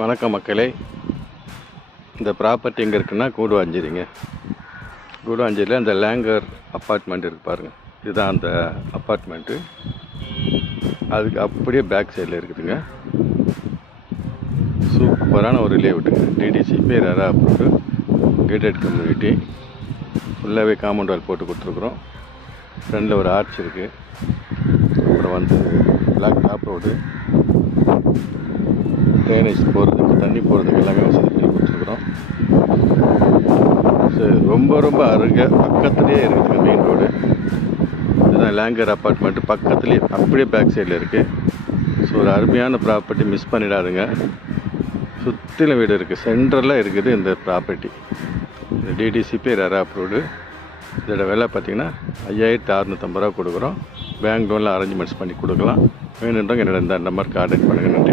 வணக்கம் மக்களே. இந்த ப்ராப்பர்ட்டி எங்கே இருக்குன்னா கூடுவாஞ்சேரிங்க. கூடுவாஞ்சேரியில் அந்த லேங்கர் அப்பார்ட்மெண்ட் இருக்குது பாருங்கள். இதுதான் அந்த அப்பார்ட்மெண்ட்டு. அதுக்கு அப்படியே பேக் சைடில் இருக்குதுங்க. சூப்பரான ஒரு லேஅவுட்டுங்க. DTCP RERA approved gated community. ஃபுல்லாகவே காம்பவுண்ட் வால் போட்டு கொடுத்துருக்குறோம். ஃப்ரண்டில் ஒரு ஆர்ச் இருக்குது. அப்புறம் பிளாக் டாப் ரோடு, ட்ரைனேஜ் போகிறதுக்கு, தண்ணி போகிறதுக்கு எல்லாமே வசதி பண்ணி கொடுத்துருக்குறோம். ரொம்ப ரொம்ப பக்கத்துலேயே இருக்குதுங்க மெயின் ரோடு. இதுதான் லேங்கர் அப்பார்ட்மெண்ட்டு. பக்கத்துலேயே அப்படியே பேக் சைடில் இருக்குது. ஸோ ஒரு அருமையான ப்ராப்பர்ட்டி, மிஸ் பண்ணிடாதுங்க. சுற்றிலும் வீடு இருக்குது. சென்ட்ரலில் இருக்குது இந்த ப்ராப்பர்ட்டி. இந்த டிடிசிபி ரெரா அப்ரூவ்டு. இதோட விலை பார்த்திங்கன்னா 5650 ரூபா கொடுக்குறோம். பேங்க் லோனில் அரேஞ்ச்மெண்ட்ஸ் பண்ணி கொடுக்கலாம். வேணுன்றவங்க என்னோட இந்த நம்பருக்கு கான்டாக்ட் பண்ணுங்கள். நன்றி.